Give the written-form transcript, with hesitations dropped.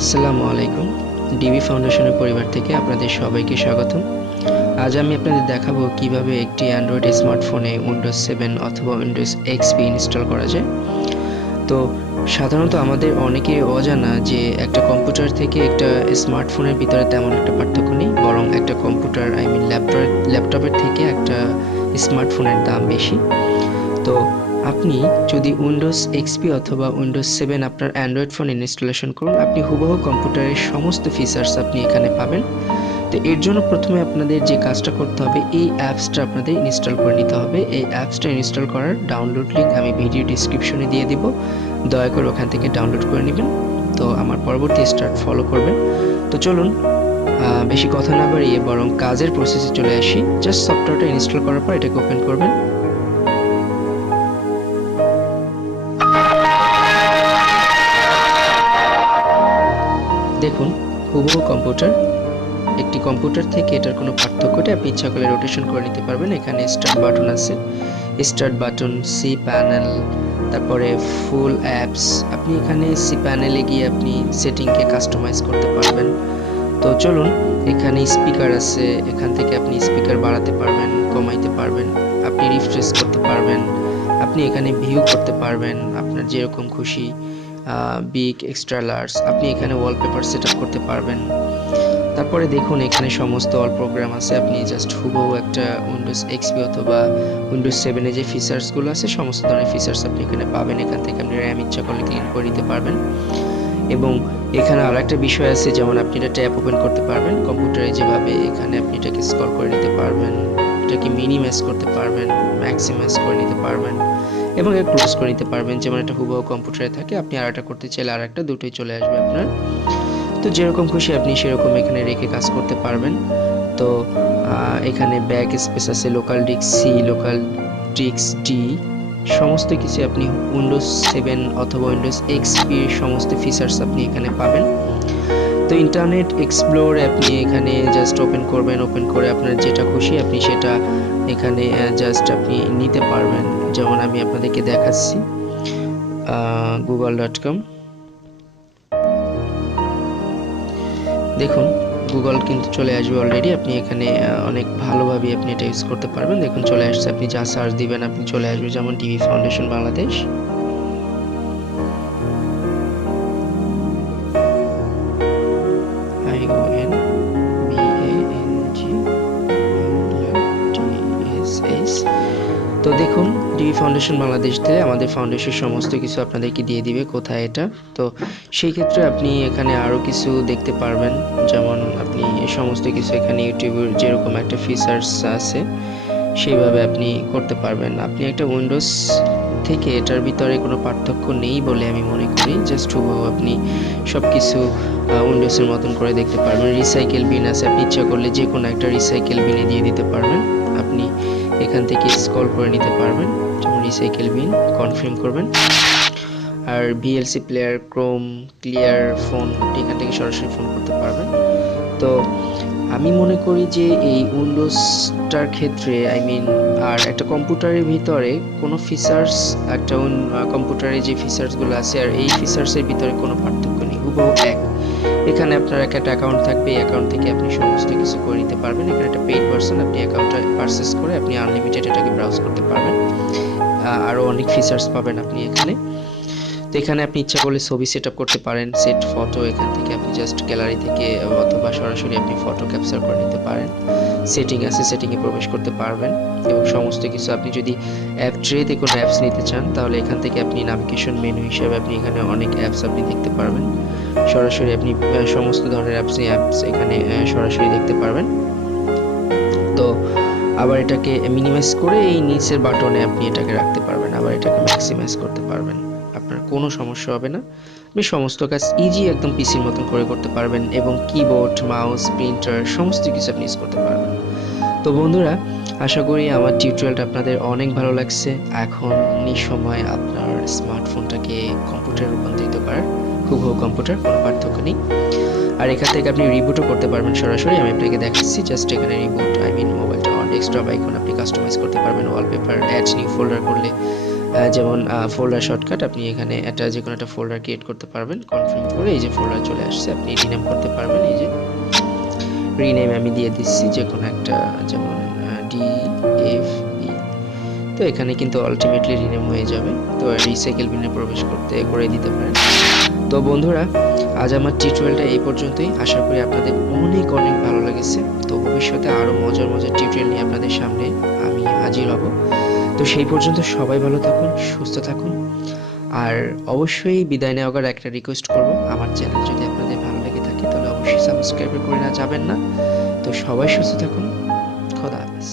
আসসালামু আলাইকুম। ডিবি ফাউন্ডেশনের পরিবার থেকে আপনাদের সবাইকে স্বাগতম। আজ আমি আপনাদের দেখাবো কিভাবে একটি অ্যান্ড্রয়েড স্মার্টফোনে উইন্ডোজ 7 অথবা উইন্ডোজ এক্সপি ইনস্টল করা যায়। তো সাধারণত আমাদের অনেকের অজানা যে একটা কম্পিউটার থেকে একটা স্মার্টফোনের ভিতরে তেমন একটা পার্থক্য নেই, বরং একটা কম্পিউটার ল্যাপটপের থেকে একটা স্মার্টফোনের দাম বেশি। তো আপনি যদি উইন্ডোজ এক্সপি অথবা উইন্ডোজ 7 আপনার অ্যান্ড্রয়েড ফোন ইনস্টলেশন করুন, আপনি হুবহু কম্পিউটারের সমস্ত ফিচার্স আপনি এখানে পাবেন। তো এর জন্য প্রথমে আপনাদের যে কাজটা করতে হবে, এই অ্যাপসটা আপনাদের ইনস্টল করে নিতে হবে। এই অ্যাপসটা ইনস্টল করার ডাউনলোড লিঙ্ক আমি ভিডিও ডিসক্রিপশনে দিয়ে দিব, দয়া করে ওখান থেকে ডাউনলোড করে নেবেন। তো আমার পরবর্তী স্টার্ট ফলো করবেন। তো চলুন বেশি কথা না বাড়িয়ে বরং কাজের প্রসেসে চলে আসি। জাস্ট সফটওয়্যারটা ইনস্টল করার পর এটাকে ওপেন করবেন। দেখুন হুবহু কম্পিউটার। একটি কম্পিউটার থেকে এটার কোনো পার্থক্যটা আপনি ইচ্ছা করলে রোটেশন করে নিতে পারবেন। এখানে স্টার্ট বাটন আছে, স্টার্ট বাটন, সি প্যানেল, তারপরে ফুল অ্যাপস। আপনি এখানে সি প্যানেলে গিয়ে আপনি সেটিংকে কাস্টমাইজ করতে পারবেন। তো চলুন, এখানে স্পিকার আছে, এখান থেকে আপনি স্পিকার বাড়াতে পারবেন, কমাইতে পারবেন, আপনি রিফ্রেশ করতে পারবেন, আপনি এখানে ভিউ করতে পারবেন আপনার যেরকম খুশি, বিগ, এক্সট্রা লার্জ। আপনি এখানে ওয়ালপেপার সেট আপ করতে পারবেন। তারপরে দেখুন এখানে সমস্ত অল প্রোগ্রাম আছে। আপনি জাস্ট হুবহু একটা উইন্ডোজ এক্সপি অথবা উইন্ডোজ 7 যে ফিচার্সগুলো আছে সমস্ত ধরনের ফিচার্স আপনি এখানে পাবেন। এখান থেকে আপনি র্যাম ইচ্ছা করলে ক্লিন করে নিতে পারবেন। এবং এখানে আর একটা বিষয় আছে, যেমন আপনি এটা ট্যাব ওপেন করতে পারবেন কম্পিউটারে যেভাবে, এখানে আপনি এটাকে স্ক্রল করে নিতে পারবেন, এটাকে মিনিমাইজ করতে পারবেন, ম্যাক্সিমাইজ করে নিতে পারবেন এবং এর ক্লোজ করে নিতে পারবেন। যেমন একটা হুবহু কম্পিউটারে থাকে, আপনি আর একটা করতে চাইলে আর একটা, দুটোই চলে আসবে আপনার। তো যেরকম খুশি আপনি সেরকম এখানে রেখে কাজ করতে পারবেন। তো এখানে ব্যাক স্পেস আছে, local disk C, local disk D, সমস্ত কিছু আপনি উইন্ডোজ 7 অথবা উইন্ডোজ এক্সপি সমস্ত ফিচার্স আপনি এখানে পাবেন। তো ইন্টারনেট এক্সপ্লোর আপনি এখানে জাস্ট ওপেন করবেন, ওপেন করে আপনার যেটা খুশি আপনি সেটা এখানে জাস্ট আপনি নিতে পারবেন। যেমন আমি আপনাদেরকে দেখাচ্ছি google.com। দেখুন গুগল কিন্তু চলে আসবে অলরেডি। আপনি এখানে অনেক ভালোভাবে আপনি এটা ইউজ করতে পারবেন। দেখুন চলে আসছে, আপনি যা সার্চ দিবেন আপনি চলে আসবে, যেমন ডিবি ফাউন্ডেশন বাংলাদেশ। তো দেখুন ডিবি ফাউন্ডেশন বাংলাদেশ থেকে আমাদের ফাউন্ডেশন সমস্ত কিছু আপনাদেরকে দিয়ে দিবে কোথায় এটা। তো সেই ক্ষেত্রে আপনি এখানে আরও কিছু দেখতে পারবেন, যেমন আপনি সমস্ত কিছু এখানে ইউটিউবের যেরকম একটা ফিচার্স আছে সেইভাবে আপনি করতে পারবেন। আপনি একটা উইন্ডোজ থেকে এটার ভিতরে কোনো পার্থক্য নেই বলে আমি মনে করি। জাস্ট হুবহু আপনি সব কিছু উইন্ডোজের মতন করে দেখতে পারবেন। রিসাইকেল বিন আছে, আপনি ইচ্ছা করলে যে কোনো একটা রিসাইকেল বিনে দিয়ে দিতে পারবেন। আপনি এখান থেকে স্ক্রল করে নিতে পারবেন, যেমন রিসাইকেল বিন কনফার্ম করবেন। আর VLC player, Chrome, clear phone, আপনি এখান থেকে সরাসরি ফোন করতে পারবেন। তো আমি মনে করি যে এই উইন্ডোজটার ক্ষেত্রে আর একটা কম্পিউটারের ভিতরে কোনো ফিচার্স, একটা কম্পিউটারে যে ফিচার্সগুলো আছে আর এই ফিচার্সের ভিতরে কোনো পার্থক্য নেই, হুবহু এক। এখানে আপনার একটা অ্যাকাউন্ট থাকবে, এই অ্যাকাউন্ট থেকে আপনি সমস্ত কিছু করে নিতে পারবেন। এখানে একটা পেইড ভার্সন, আপনি অ্যাকাউন্টটা পারচেস করে আপনি আনলিমিটেড এটাকে ব্রাউজ করতে পারবেন। আরও অনেক ফিচার্স পাবেন আপনি এখানে। তো এখানে আপনি ইচ্ছা করলে ছবি সেট আপ করতে পারেন, সেট ফটো, এখান থেকে আপনি জাস্ট গ্যালারি থেকে অথবা সরাসরি আপনি ফটো ক্যাপচার করে নিতে পারেন। সেটিং আছে, সেটিংয়ে প্রবেশ করতে পারবেন এবং সমস্ত কিছু। আপনি যদি অ্যাপ ট্রেতে কোনো অ্যাপস নিতে চান তাহলে এখান থেকে আপনি নাভিগেশন মেনু হিসেবে আপনি এখানে অনেক অ্যাপস আপনি দেখতে পারবেন। সরাসরি আপনি সমস্ত ধরনের অ্যাপস এখানে সরাসরি দেখতে পারবেন। তো আবার এটাকে মিনিমাইজ করে এই নিচের বাটনে আপনি এটাকে রাখতে পারবেন, আবার এটাকে ম্যাক্সিমাইজ করতে পারবেন। আপনার কোনো সমস্যা হবে না, আপনি সমস্ত কাজ ইজি একদম পিসির মতন করে করতে পারবেন এবং কিবোর্ড, মাউস, প্রিন্টার সমস্ত কিছু আপনি ইউজ করতে পারবেন। তো বন্ধুরা, আশা করি আমার টিউটোরিয়ালটা আপনাদের অনেক ভালো লাগছে। এখনই সময় আপনার স্মার্টফোনটাকে কম্পিউটারে রূপান্তরিত করার, হুবহু কম্পিউটার, কোনো পার্থক্য নেই। আর এখান থেকে আপনি রিবুটও করতে পারবেন সরাসরি। আমি আপনাকে দেখাচ্ছি, জাস্ট এখানে রিবুট মোবাইলটা অন ডেস্কটপ আইকন আপনি কাস্টমাইজ করতে পারবেন, ওয়ালপেপার, অ্যাড নিউ ফোল্ডার করলে যেমন ফোল্ডার শর্টকাট, আপনি এখানে একটা যে কোনো একটা ফোল্ডার ক্রিয়েট করতে পারবেন। কনফার্ম করে এই যে ফোল্ডার চলে আসছে, আপনি রিনেম করতে পারবেন। এই যে রিনেম আমি দিয়ে দিচ্ছি যে কোনো একটা, যেমন DFE। তো এখানে কিন্তু আলটিমেটলি রিনেম হয়ে যাবে। তো রিসাইকেল বিনে প্রবেশ করতে করে দিতে পারেন। তো বন্ধুরা, আজ আমার টিউটোরিয়ালটা এই পর্যন্তই। আশা করি আপনাদের অনেক অনেক ভালো লেগেছে। তো ভবিষ্যতে আরও মজার মজার টিউটোরিয়াল নিয়ে আপনাদের সামনে আমি হাজির হব। তো সেই পর্যন্ত সবাই ভালো থাকুন, সুস্থ থাকুন। আর অবশ্যই বিদায় নেওয়ার একটা রিকোয়েস্ট করব, আমার চ্যানেল যদি আপনাদের ভালো লেগে থাকে তাহলে অবশ্যই সাবস্ক্রাইব করে না যাবেন না। তো সবাই সুস্থ থাকুন। খোদা হাফেজ।